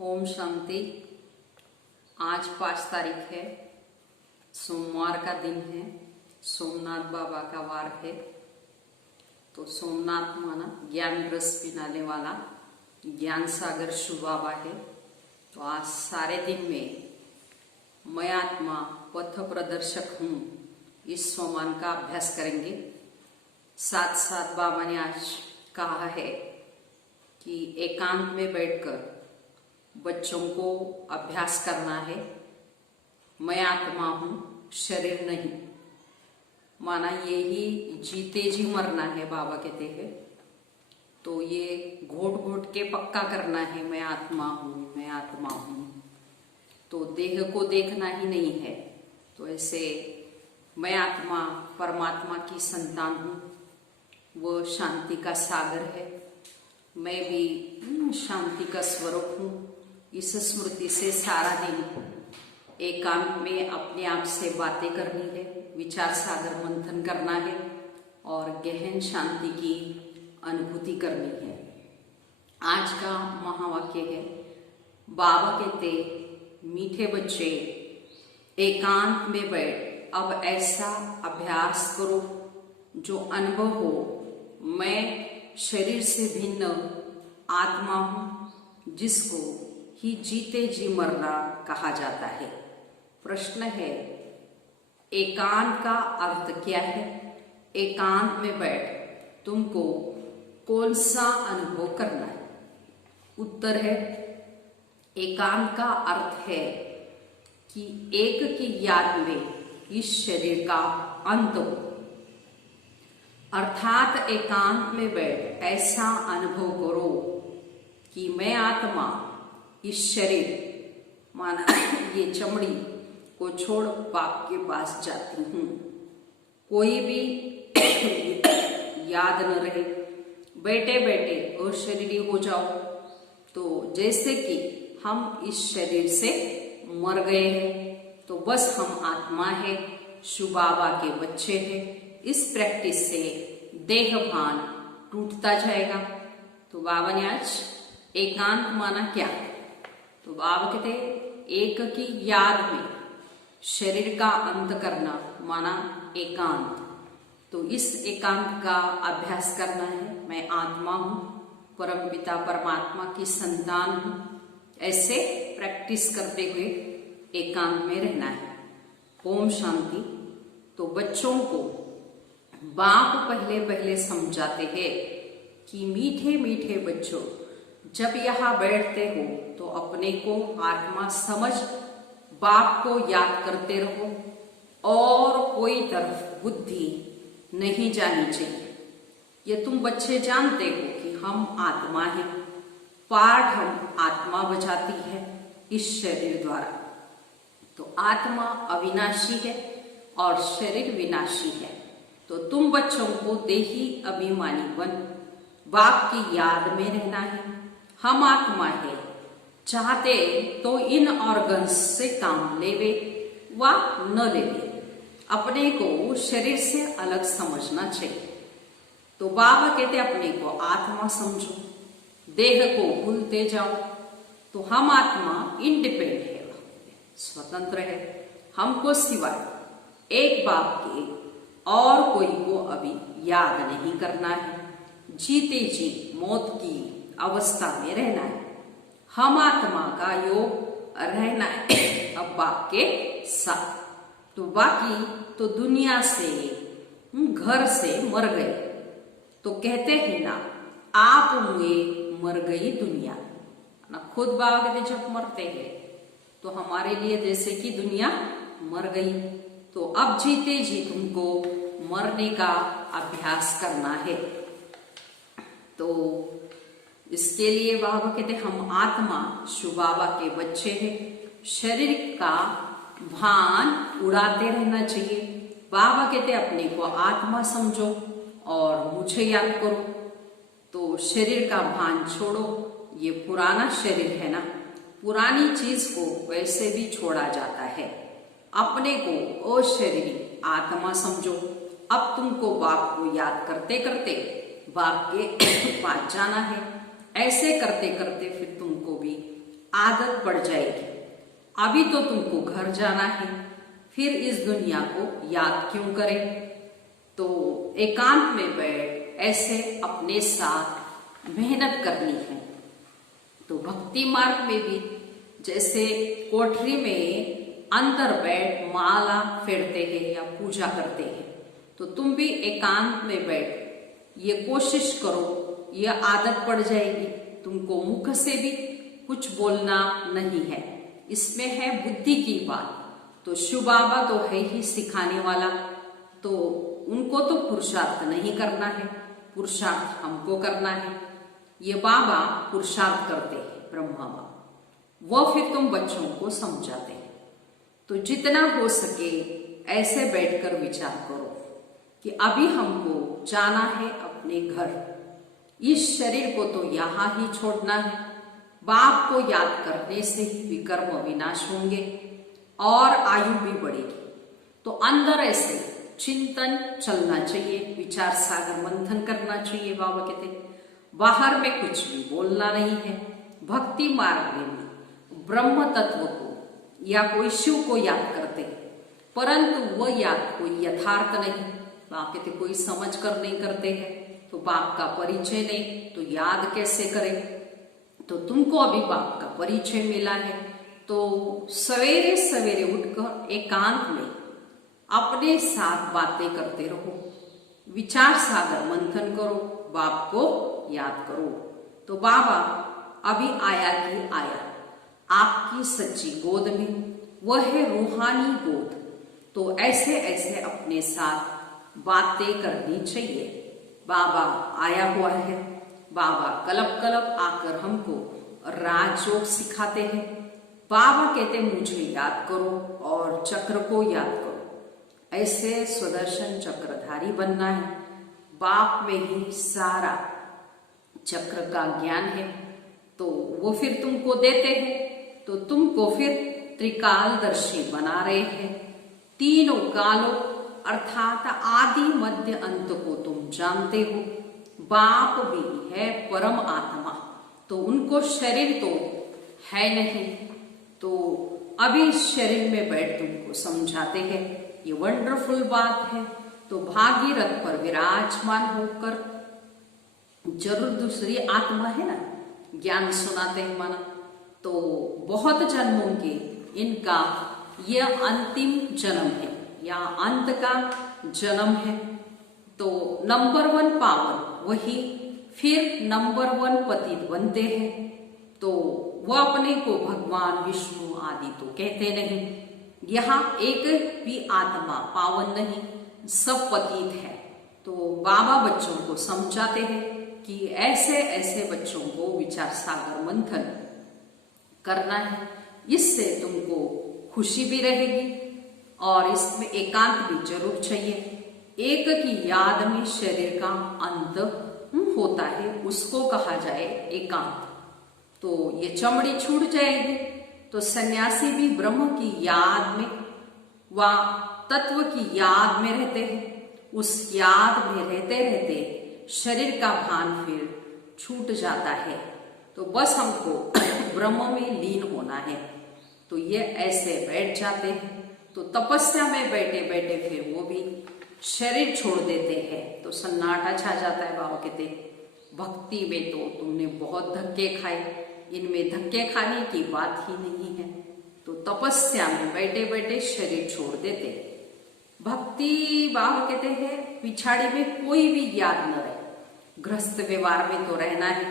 ओम शांति। आज 5 तारीख है, सोमवार का दिन है, सोमनाथ बाबा का वार है। तो सोमनाथ माना ज्ञान रस पिलाने वाला ज्ञान सागर शिव बाबा है। तो आज सारे दिन में मैं आत्मा पथ प्रदर्शक हूँ, इस स्वमान का अभ्यास करेंगे। साथ साथ बाबा ने आज कहा है कि एकांत में बैठकर बच्चों को अभ्यास करना है। मैं आत्मा हूँ, शरीर नहीं। माना ये ही जीते जी मरना है, बाबा कहते हैं। तो ये घोट घोट के पक्का करना है, मैं आत्मा हूँ, मैं आत्मा हूँ। तो देह को देखना ही नहीं है। तो ऐसे मैं आत्मा परमात्मा की संतान हूँ, वो शांति का सागर है। मैं भी शांति का स्वरूप हूँ। इस स्मृति से सारा दिन एकांत में अपने आप से बातें करनी है, विचार सागर मंथन करना है और गहन शांति की अनुभूति करनी है। आज का महावाक्य है, बाबा कहते, मीठे बच्चे एकांत में बैठ अब ऐसा अभ्यास करो जो अनुभव हो, मैं शरीर से भिन्न आत्मा हूँ, जिसको ही जीते जी मरना कहा जाता है। प्रश्न है, एकांत का अर्थ क्या है? एकांत में बैठ तुमको कौन सा अनुभव करना है? उत्तर है, एकांत का अर्थ है कि एक की याद में इस शरीर का अंत हो। अर्थात एकांत में बैठ ऐसा अनुभव करो कि मैं आत्मा इस शरीर माना ये चमड़ी को छोड़ बाप के पास जाती हूँ। कोई भी याद न रहे, बैठे बैठे अशरीरी हो जाओ। तो जैसे कि हम इस शरीर से मर गए हैं, तो बस हम आत्मा है, शिव बाबा के बच्चे हैं। इस प्रैक्टिस से देह भान टूटता जाएगा। तो बाबा ने आज एकांत माना क्या? तो बाबा कहते, एक की याद में शरीर का अंत करना माना एकांत। तो इस एकांत का अभ्यास करना है। मैं आत्मा हूँ, परमपिता परमात्मा की संतान हूँ। ऐसे प्रैक्टिस करते हुए एकांत में रहना है। ओम शांति। तो बच्चों को बाप पहले पहले समझाते हैं कि मीठे मीठे बच्चों, जब यहाँ बैठते हो तो अपने को आत्मा समझ बाप को याद करते रहो और कोई तरफ बुद्धि नहीं जानी चाहिए। ये तुम बच्चे जानते हो कि हम आत्मा हैं, पाठ हम आत्मा बजाती है इस शरीर द्वारा। तो आत्मा अविनाशी है और शरीर विनाशी है। तो तुम बच्चों को देही अभिमानी बन बाप की याद में रहना है। हम आत्मा है, चाहते तो इन ऑर्गन्स से काम लेवे व न लेवे, अपने को शरीर से अलग समझना चाहिए। तो बाबा कहते अपने को आत्मा समझो, देह को भूलते जाओ। तो हम आत्मा इंडिपेंडेंट है, स्वतंत्र है। हमको सिवाय एक बाप के और कोई को अभी याद नहीं करना है। जीते जी मौत की अवस्था में रहना है। हम आत्मा का योग रहना है अब बाप के साथ। तो बाकी तो दुनिया से, घर से मर गए। तो कहते हैं ना, आप हुए मर गई दुनिया ना। खुद बाबा कहते जब मरते हैं तो हमारे लिए जैसे कि दुनिया मर गई। तो अब जीते जी तुमको मरने का अभ्यास करना है। तो इसके लिए बाबा कहते हम आत्मा शिव बाबा के बच्चे हैं। शरीर का भान उड़ाते रहना चाहिए। बाबा कहते अपने को आत्मा समझो और मुझे याद करो। तो शरीर का भान छोड़ो। ये पुराना शरीर है ना, पुरानी चीज को वैसे भी छोड़ा जाता है। अपने को अशरीरी आत्मा समझो। अब तुमको बाप को याद करते करते बाप के पास जाना है। ऐसे करते करते फिर तुमको भी आदत पड़ जाएगी। अभी तो तुमको घर जाना है, फिर इस दुनिया को याद क्यों करें। तो एकांत में बैठ ऐसे अपने साथ मेहनत करनी है। तो भक्ति मार्ग में भी जैसे कोठरी में अंदर बैठ माला फेरते हैं या पूजा करते हैं, तो तुम भी एकांत में बैठ ये कोशिश करो, ये आदत पड़ जाएगी। तुमको मुख से भी कुछ बोलना नहीं है, इसमें है बुद्धि की बात। तो शिव बाबा तो है ही सिखाने वाला, तो उनको तो पुरुषार्थ नहीं करना है, पुरुषार्थ हमको करना है। ये बाबा पुरुषार्थ करते हैं, ब्रह्मा बाबा, वह फिर तुम बच्चों को समझाते हैं। तो जितना हो सके ऐसे बैठकर विचार करो कि अभी हमको जाना है अपने घर, इस शरीर को तो यहाँ ही छोड़ना है। बाप को याद करने से ही विकर्म विनाश होंगे और आयु भी बढ़ेगी। तो अंदर ऐसे चिंतन चलना चाहिए, विचार सागर मंथन करना चाहिए। बाबा कहते बाहर में कुछ भी बोलना नहीं है। भक्ति मार्ग में भी ब्रह्म तत्व को या कोई शिव को याद करते हैं, परंतु वह याद कोई यथार्थ नहीं। बाप कहते कोई समझ कर नहीं करते हैं, तो बाप का परिचय नहीं तो याद कैसे करें। तो तुमको अभी बाप का परिचय मिला है, तो सवेरे सवेरे उठकर एकांत में अपने साथ बातें करते रहो, विचार सागर मंथन करो, बाप को याद करो। तो बाबा अभी आया कि आया आपकी सच्ची गोद में, वह है रूहानी गोद। तो ऐसे ऐसे अपने साथ बातें करनी चाहिए। बाबा आया हुआ है, बाबा कलप कलप आकर हमको राजयोग सिखाते हैं। बाबा कहते मुझे याद करो और चक्र को याद करो। ऐसे सुदर्शन चक्रधारी बनना है। बाप में ही सारा चक्र का ज्ञान है, तो वो फिर तुमको देते हैं, तो तुमको फिर त्रिकालदर्शी बना रहे हैं। तीनों कालों अर्थात आदि मध्य अंत को तुम जानते हो। बाप भी है परम आत्मा, तो उनको शरीर तो है नहीं, तो अभी इस शरीर में बैठ तुमको समझाते हैं। ये वंडरफुल बात है। तो भागीरथ पर विराजमान होकर जरूर दूसरी आत्मा है ना, ज्ञान सुनाते हैं माना। तो बहुत जन्मों के इनका यह अंतिम जन्म है या अंत का जन्म है। तो नंबर 1 पावन वही फिर नंबर 1 पतित बनते हैं। तो वह अपने को भगवान विष्णु आदि तो कहते नहीं। यहाँ एक भी आत्मा पावन नहीं, सब पतित है। तो बाबा बच्चों को समझाते हैं कि ऐसे ऐसे बच्चों को विचार सागर मंथन करना है, इससे तुमको खुशी भी रहेगी और इसमें एकांत भी जरूर चाहिए। एक की याद में शरीर का अंत होता है, उसको कहा जाए एकांत। तो ये चमड़ी छूट जाएगी, तो सन्यासी भी ब्रह्म की याद में व तत्व की याद में रहते हैं। उस याद में रहते रहते शरीर का भान फिर छूट जाता है। तो बस हमको ब्रह्म में लीन होना है। तो ये ऐसे बैठ जाते हैं। तो तपस्या में बैठे बैठे फिर वो भी शरीर छोड़ देते हैं, तो सन्नाटा छा जाता है। बाबा कहते भक्ति में तो तुमने बहुत धक्के खाए, इनमें धक्के खाने की बात ही नहीं है। तो तपस्या में बैठे बैठे शरीर छोड़ देते। भक्ति बाबा कहते हैं पिछाड़ी में कोई भी याद न रहे। गृहस्थ व्यवहार में तो रहना है,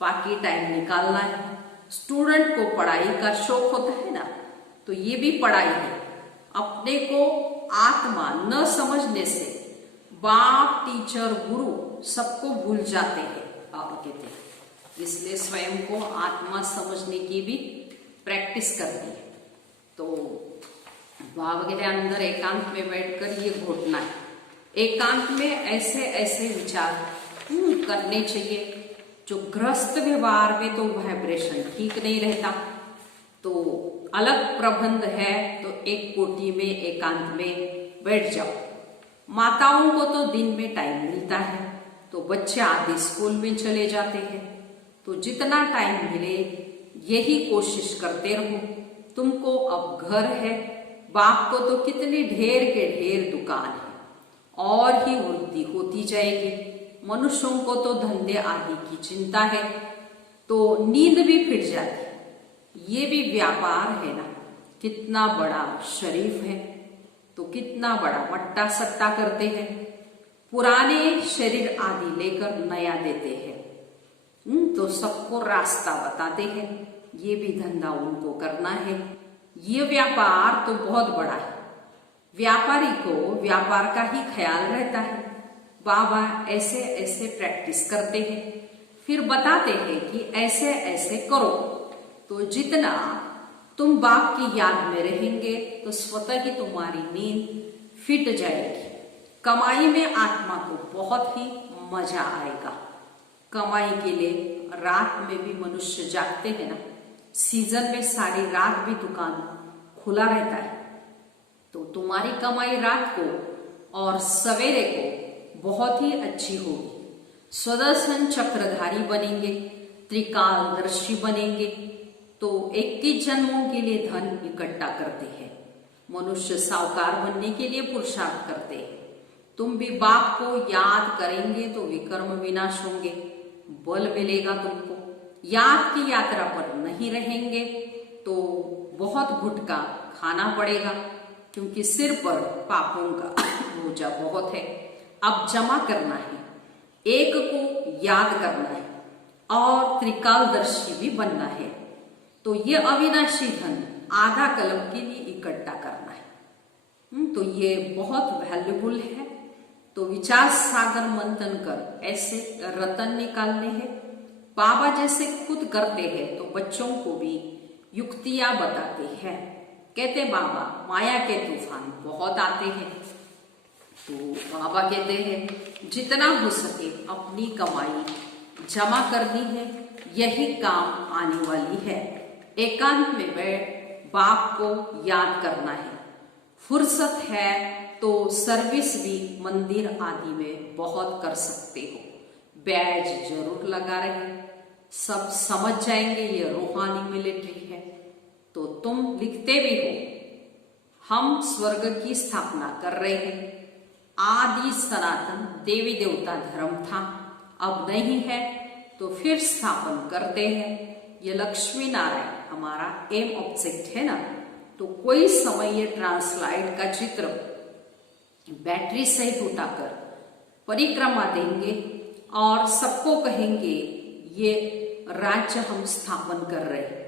बाकी टाइम निकालना है। स्टूडेंट को पढ़ाई का शौक होता है ना, तो ये भी पढ़ाई है। अपने को आत्मा न समझने से बाप, टीचर, गुरु सबको भूल जाते हैं, बाबा कहते हैं। इसलिए स्वयं को आत्मा समझने की भी प्रैक्टिस करनी है। तो बाबा कहते हैं अंदर एकांत में बैठकर ये घोटना है। एकांत में ऐसे ऐसे विचार करने चाहिए। जो गृहस्थ व्यवहार में तो वाइब्रेशन ठीक नहीं रहता, तो अलग प्रबंध है, तो एक कोठी में एकांत में बैठ जाओ। माताओं को तो दिन में टाइम मिलता है, तो बच्चे आधे स्कूल में चले जाते हैं। तो जितना टाइम मिले यही कोशिश करते रहो। तुमको अब घर है, बाप को तो कितनी ढेर के ढेर दुकान है, और ही वृद्धि होती जाएगी। मनुष्यों को तो धंधे आदि की चिंता है, तो नींद भी फिट जाती। ये भी व्यापार है ना। कितना बड़ा शरीफ है, तो कितना बड़ा मट्टा सट्टा करते हैं। पुराने शरीर आदि लेकर नया देते हैं, तो सबको रास्ता बताते हैं। ये भी धंधा उनको करना है। ये व्यापार तो बहुत बड़ा है। व्यापारी को व्यापार का ही ख्याल रहता है। बाबा ऐसे ऐसे प्रैक्टिस करते हैं, फिर बताते हैं कि ऐसे ऐसे करो। तो जितना तुम बाप की याद में रहेंगे, तो स्वतः ही तुम्हारी नींद फिट जाएगी। कमाई में आत्मा को बहुत ही मजा आएगा। कमाई के लिए रात में भी मनुष्य जागते हैं ना। सीजन में सारी रात भी दुकान खुला रहता है, तो तुम्हारी कमाई रात को और सवेरे को बहुत ही अच्छी होगी। स्वदर्शन चक्रधारी बनेंगे, त्रिकालदर्शी बनेंगे, तो 21 जन्मों के लिए धन इकट्ठा करते हैं। मनुष्य साहूकार बनने के लिए पुरुषार्थ करते हैं। तुम भी बाप को याद करेंगे तो विकर्म विनाश होंगे, बल मिलेगा तुमको। याद की यात्रा पर नहीं रहेंगे तो बहुत गुटका खाना पड़ेगा, क्योंकि सिर पर पापों का बोझा बहुत है। अब जमा करना है, एक को याद करना है, और त्रिकालदर्शी भी बनना है। तो ये अविनाशी धन आधा कल्प के लिए इकट्ठा करना है। तो ये बहुत वैल्यूबल है। तो विचार सागर मंथन कर ऐसे रतन निकालने हैं। बाबा जैसे खुद करते हैं, तो बच्चों को भी युक्तियां बताते हैं। कहते बाबा माया के तूफान बहुत आते हैं, तो बाबा कहते हैं जितना हो सके अपनी कमाई जमा करनी है, यही काम आने वाली है। एकांत में बैठ बाप को याद करना है। फुर्सत है तो सर्विस भी मंदिर आदि में बहुत कर सकते हो। बैज जरूर लगा रहे, सब समझ जाएंगे ये रूहानी मिलिट्री है। तो तुम लिखते भी हो, हम स्वर्ग की स्थापना कर रहे हैं। आदि सनातन देवी देवता धर्म था, अब नहीं है तो फिर स्थापन करते हैं। ये लक्ष्मी नारायण हमारा एम ऑब्जेक्ट है ना। तो कोई समय ये ट्रांसलाइट का चित्र बैटरी सहित उठाकर परिक्रमा देंगे और सबको कहेंगे ये राज्य हम स्थापन कर रहे हैं।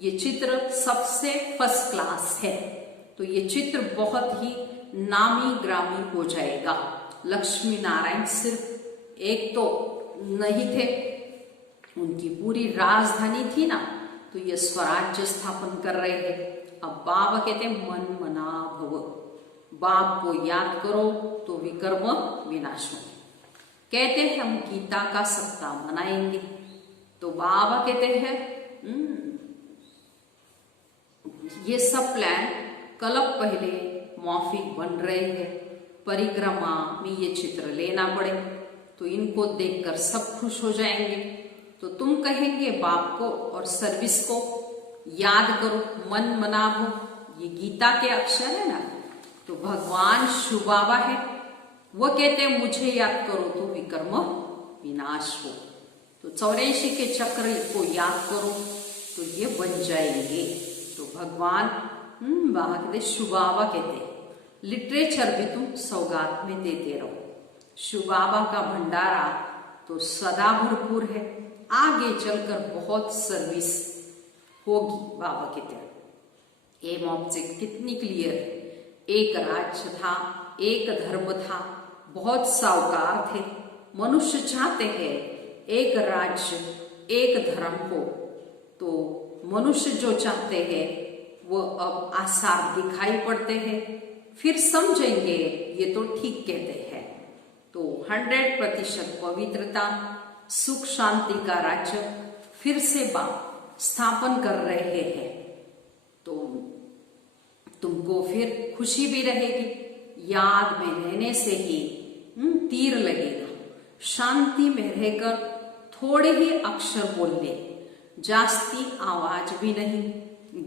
ये चित्र सबसे फर्स्ट क्लास है, तो ये चित्र बहुत ही नामी ग्रामी हो जाएगा। लक्ष्मी नारायण सिर्फ एक तो नहीं थे, उनकी पूरी राजधानी थी ना, तो ये स्वराज्य स्थापन कर रहे हैं। अब बाबा कहते हैं मन मना भव, बाप को याद करो तो विकर्म विनाश हो। कहते हैं हम गीता का सप्ताह मनाएंगे, तो बाबा कहते हैं ये सब प्लान कल्प पहले मौफिक बन रहे हैं। परिक्रमा में ये चित्र लेना पड़े, तो इनको देखकर सब खुश हो जाएंगे। तो तुम कहेंगे बाप को और सर्विस को याद करो, मन मनाभो, ये गीता के अक्षर है ना। तो भगवान शिव बाबा है, वो कहते हैं मुझे याद करो तो विकर्म विनाश हो। तो 84 के चक्र को याद करो तो ये बन जाएंगे। तो भगवान वहां कहते शिव बाबा कहते लिटरेचर भी तुम सौगात में देते रहो। शिव बाबा का भंडारा तो सदा भरपूर है, आगे चलकर बहुत सर्विस होगी। बाबा कहते एम ऑब्जेक्ट कितनी क्लियर है। एक राज्य था, एक धर्म था, बहुत साहूकार थे। मनुष्य चाहते हैं एक राज्य एक धर्म हो, तो मनुष्य जो चाहते हैं वो अब आसार दिखाई पड़ते हैं। फिर समझेंगे ये तो ठीक कहते हैं। तो 100% पवित्रता सुख शांति का राज्य फिर से बाप स्थापन कर रहे हैं। तो तुमको फिर खुशी भी रहेगी। याद में रहने से ही तीर लगेगा। शांति में रहकर थोड़े ही अक्षर बोलने, जास्ती आवाज भी नहीं,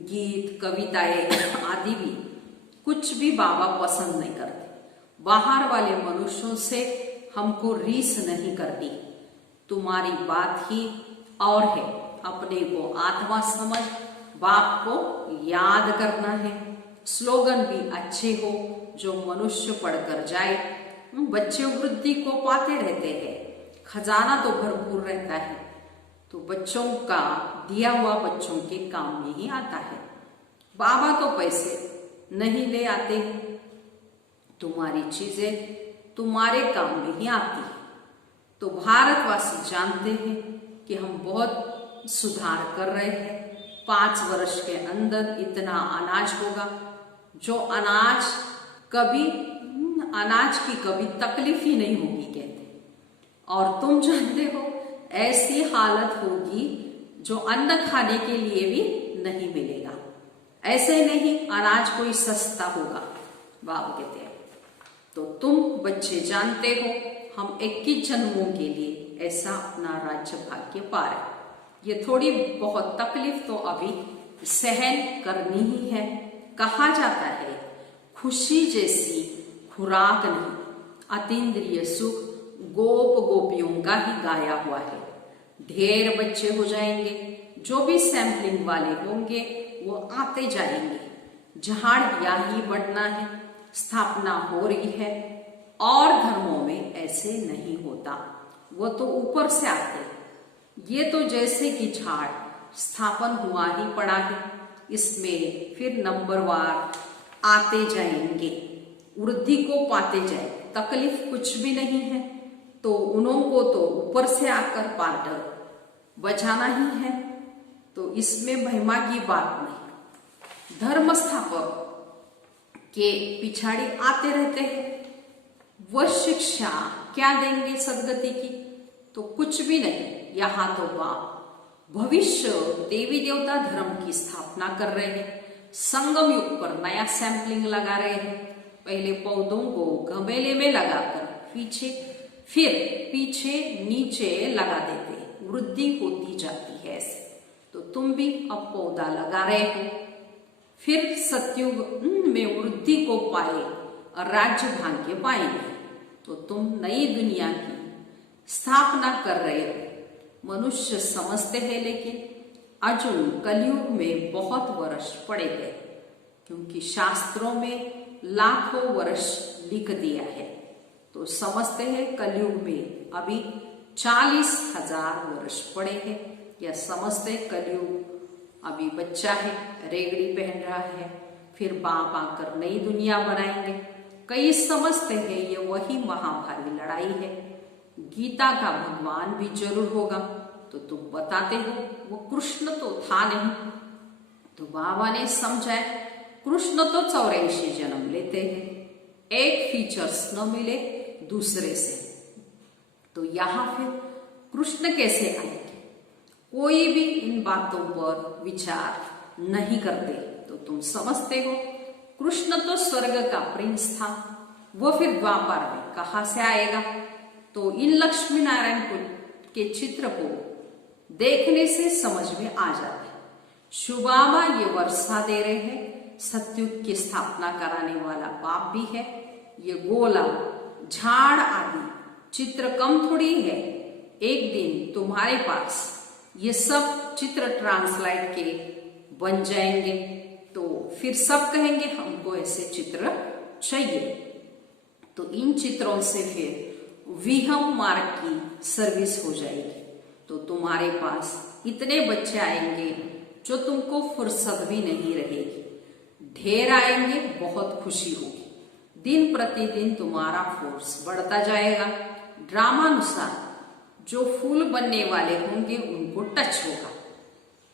गीत कविताएं आदि भी कुछ भी बाबा पसंद नहीं करते। बाहर वाले मनुष्यों से हमको रीस नहीं करती। तुम्हारी बात ही और है, अपने को आत्मा समझ, बाप को याद करना है। स्लोगन भी अच्छे हो जो मनुष्य पढ़कर जाए। बच्चे वृद्धि को पाते रहते हैं, खजाना तो भरपूर रहता है, तो बच्चों का दिया हुआ बच्चों के काम में ही आता है। बाबा तो पैसे नहीं ले आते, तुम्हारी चीजें तुम्हारे काम में ही आती है। तो भारतवासी जानते हैं कि हम बहुत सुधार कर रहे हैं। 5 वर्ष के अंदर इतना अनाज होगा जो अनाज की कभी तकलीफ ही नहीं होगी कहते। और तुम जानते हो ऐसी हालत होगी जो अन्न खाने के लिए भी नहीं मिलेगा। ऐसे नहीं अनाज कोई सस्ता होगा, बाबा कहते हैं। तो तुम बच्चे जानते हो हम 21 जन्मों के लिए ऐसा अपना राज्य भाग्य पा रहे। ये थोड़ी बहुत तकलीफ तो अभी सहन करनी ही है। कहा जाता है खुशी जैसी खुराक नहीं, अतीन्द्रिय सुख गोप गोपियों का ही गाया हुआ है। ढेर बच्चे हो जाएंगे, जो भी सैंपलिंग वाले होंगे वो आते जाएंगे। झाड़ियां ही बढ़ना है, स्थापना हो रही है। और धर्मों में ऐसे नहीं होता, वो तो ऊपर से आते हैं। ये तो जैसे कि झाड़ स्थापन हुआ ही पड़ा है, इसमें फिर नंबरवार आते जाएंगे, वृद्धि को पाते जाए। तकलीफ कुछ भी नहीं है, तो उन्हों को तो ऊपर से आकर पार्ट बचाना ही है। तो इसमें महिमा की बात नहीं। धर्म स्थापक के पिछाड़ी आते रहते हैं। वह शिक्षा क्या देंगे सदगति की? तो कुछ भी नहीं। यहाँ तो बाप भविष्य देवी देवता धर्म की स्थापना कर रहे हैं। संगम युग पर नया सैंपलिंग लगा रहे हैं। पहले पौधों को गमले में लगाकर पीछे नीचे लगा देते, वृद्धि होती जाती है ऐसे। तो तुम भी अब पौधा लगा रहे हो, फिर सतयुग में वृद्धि को पाए और राज्य भाग्य पाएंगे। तो तुम नई दुनिया की स्थापना कर रहे हो। मनुष्य समझते हैं, लेकिन अर्जुन कलयुग में बहुत वर्ष पड़े गए, क्योंकि शास्त्रों में लाखों वर्ष लिख दिया है। तो समझते हैं कलयुग में अभी 40,000 वर्ष पड़े हैं। या समझते कलयुग अभी बच्चा है, रेगड़ी पहन रहा है, फिर बाप आकर नई दुनिया बनाएंगे। कई समझते हैं ये वही महाभारी लड़ाई है, गीता का भगवान भी जरूर होगा। तो तुम बताते हो वो कृष्ण तो था नहीं। तो बाबा ने समझाया कृष्ण तो 84 जन्म लेते हैं, एक फीचर्स न मिले दूसरे से, तो यहां फिर कृष्ण कैसे आएंगे? कोई भी इन बातों पर विचार नहीं करते। तो तुम समझते हो कृष्ण तो स्वर्ग का प्रिंस था, वो फिर द्वापर में कहां से आएगा? तो इन लक्ष्मी नारायण के चित्र को देखने से समझ में आ जाता है। शुबाबा ये वर्षा दे रहे हैं, सतयुग की स्थापना कराने वाला बाप भी है। ये गोला झाड़ आदि चित्र कम थोड़ी है। एक दिन तुम्हारे पास ये सब चित्र ट्रांसलेट के बन जाएंगे, तो फिर सब कहेंगे हमको ऐसे चित्र चाहिए। तो इन चित्रों से फिर विहम मार्ग की सर्विस हो जाएगी। तो तुम्हारे पास इतने बच्चे आएंगे जो तुमको फुर्सत भी नहीं रहेगी। ढेर आएंगे, बहुत खुशी होगी। दिन प्रतिदिन तुम्हारा फोर्स बढ़ता जाएगा। ड्रामानुसार जो फूल बनने वाले होंगे उनको टच होगा।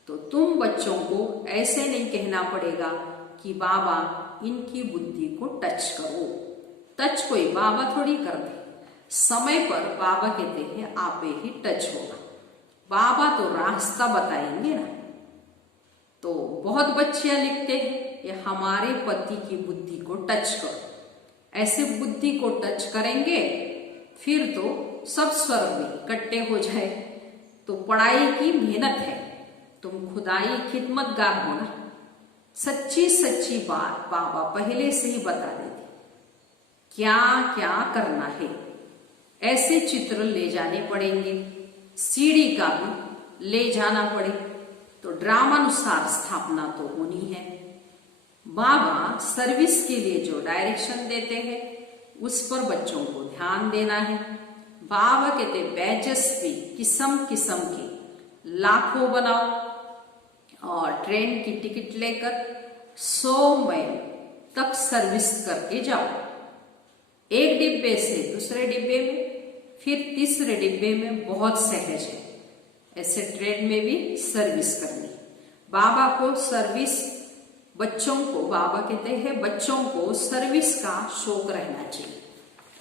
तो तुम बच्चों को ऐसे नहीं कहना पड़ेगा कि बाबा इनकी बुद्धि को टच करो। टच कोई बाबा थोड़ी कर दे, समय पर बाबा कहते हैं आपे ही टच होगा। बाबा तो रास्ता बताएंगे ना। तो बहुत बच्चियां लिखते हैं ये हमारे पति की बुद्धि को टच करो। ऐसे बुद्धि को टच करेंगे फिर तो सब स्वर्ग में इकट्ठे हो जाए। तो पढ़ाई की मेहनत है, तुम खुदाई खिदमतगार होना। सच्ची सच्ची बात बाबा पहले से ही बता देते क्या क्या करना है। ऐसे चित्र ले जाने पड़ेंगे, सीढ़ी का भी ले जाना पड़े तो ड्रामानुसार स्थापना तो होनी है। बाबा सर्विस के लिए जो डायरेक्शन देते हैं उस पर बच्चों को ध्यान देना है। बाबा कहते बैचेस भी किस्म किस्म के लाखों बनाओ और ट्रेन की टिकट लेकर 100 मील तक सर्विस करके जाओ। एक डिब्बे से दूसरे डिब्बे में, फिर तीसरे डिब्बे में बहुत सहज है। ऐसे ट्रेन में भी सर्विस करनी। बाबा को सर्विस, बच्चों को, बाबा कहते हैं बच्चों को सर्विस का शौक रहना चाहिए।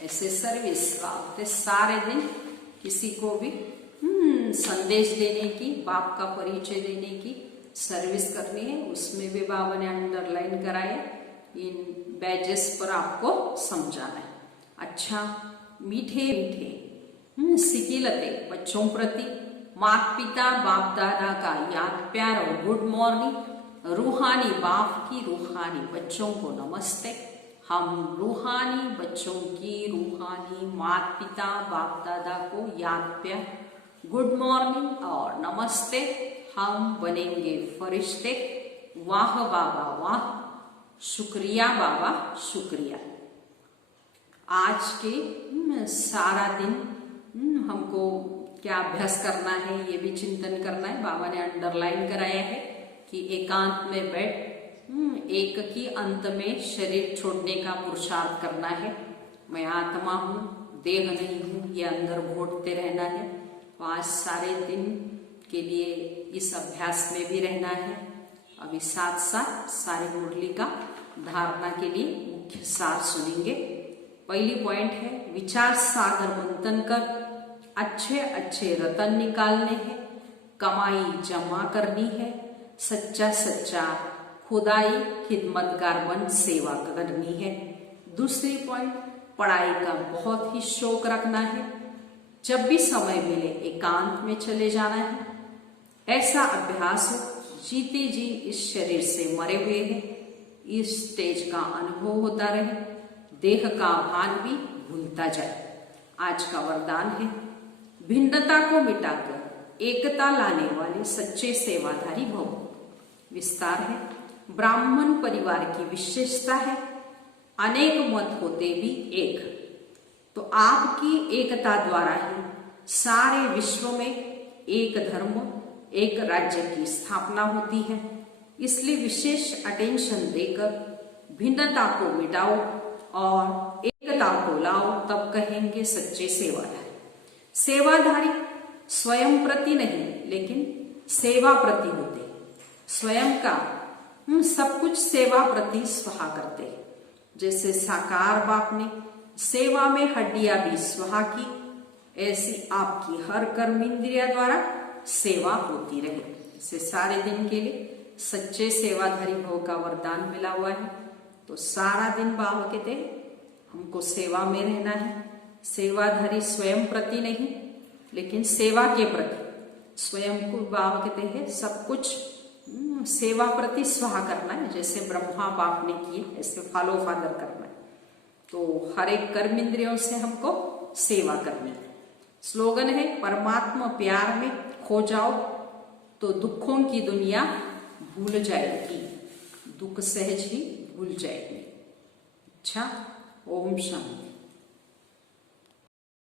ऐसे सर्विस का सारे दिन किसी को भी संदेश देने की, बाप का परिचय देने की सर्विस करनी है। उसमें भी बाबा ने अंडरलाइन कराया, इन बैजेस पर आपको समझाना है। अच्छा, मीठे मीठे सिकिलते बच्चों प्रति माता पिता बाप दादा का याद प्यार और गुड मॉर्निंग। रूहानी बाप की रूहानी बच्चों को नमस्ते। हम रूहानी बच्चों की रूहानी माता पिता बाप दादा को याद प्यार, गुड मॉर्निंग और नमस्ते। हम बनेंगे फरिश्ते। वाह बाबा वाह, शुक्रिया बाबा शुक्रिया। आज के सारा दिन हमको क्या अभ्यास करना है ये भी चिंतन करना है। बाबा ने अंडरलाइन कराया है कि एकांत में बैठ एक की अंत में शरीर छोड़ने का पुरुषार्थ करना है। मैं आत्मा हूँ, देह नहीं हूँ, ये अंदर घोटते रहना है। तो आज सारे दिन के लिए इस अभ्यास में भी रहना है। अभी साथ साथ सारी मुरली का धारणा के लिए मुख्य सार सुनेंगे। पहली पॉइंट है विचार सागर मंथन कर अच्छे अच्छे रतन निकालने हैं, कमाई जमा करनी है, सच्चा सच्चा खुदाई खिदमतगार बन सेवा करनी है। दूसरी पॉइंट, पढ़ाई का बहुत ही शौक रखना है। जब भी समय मिले एकांत में चले जाना है। ऐसा अभ्यास हो जीते जी इस शरीर से मरे हुए हैं, इस स्टेज का अनुभव होता रहे, देह का भान भी भूलता जाए। आज का वरदान है भिन्नता को मिटाकर एकता लाने वाले सच्चे सेवाधारी भव। विस्तार है ब्राह्मण परिवार की विशेषता है अनेक मत होते भी एक। तो आपकी एकता द्वारा ही सारे विश्व में एक धर्म एक राज्य की स्थापना होती है। इसलिए विशेष अटेंशन देकर भिन्नता को मिटाओ और एकता को लाओ, तब कहेंगे सच्चे सेवाधारी। सेवाधारी स्वयं प्रति नहीं लेकिन सेवा प्रति होते। स्वयं का सब कुछ सेवा प्रति स्वाहा करते। जैसे साकार बाप ने सेवा में हड्डियां भी स्वाहा की, ऐसी आपकी हर कर्म इंद्रिया द्वारा सेवा होती रहे। इसे सारे दिन के लिए सच्चे सेवाधारी भव का वरदान मिला हुआ है। तो सारा दिन बाबा कहते हमको सेवा में रहना है। सेवाधारी स्वयं प्रति नहीं लेकिन सेवा के प्रति। स्वयं को बाबा कहते हैं सब कुछ सेवा प्रति स्वाहा करना है। जैसे ब्रह्मा बाप ने किए ऐसे फॉलो फादर करना है। तो हर एक कर्म इंद्रियों से हमको सेवा करनी है। स्लोगन है परमात्मा प्यार में खो जाओ तो दुखों की दुनिया भूल जाएगी, दुख सहज ही भूल जाएगी। अच्छा, ओम शांति।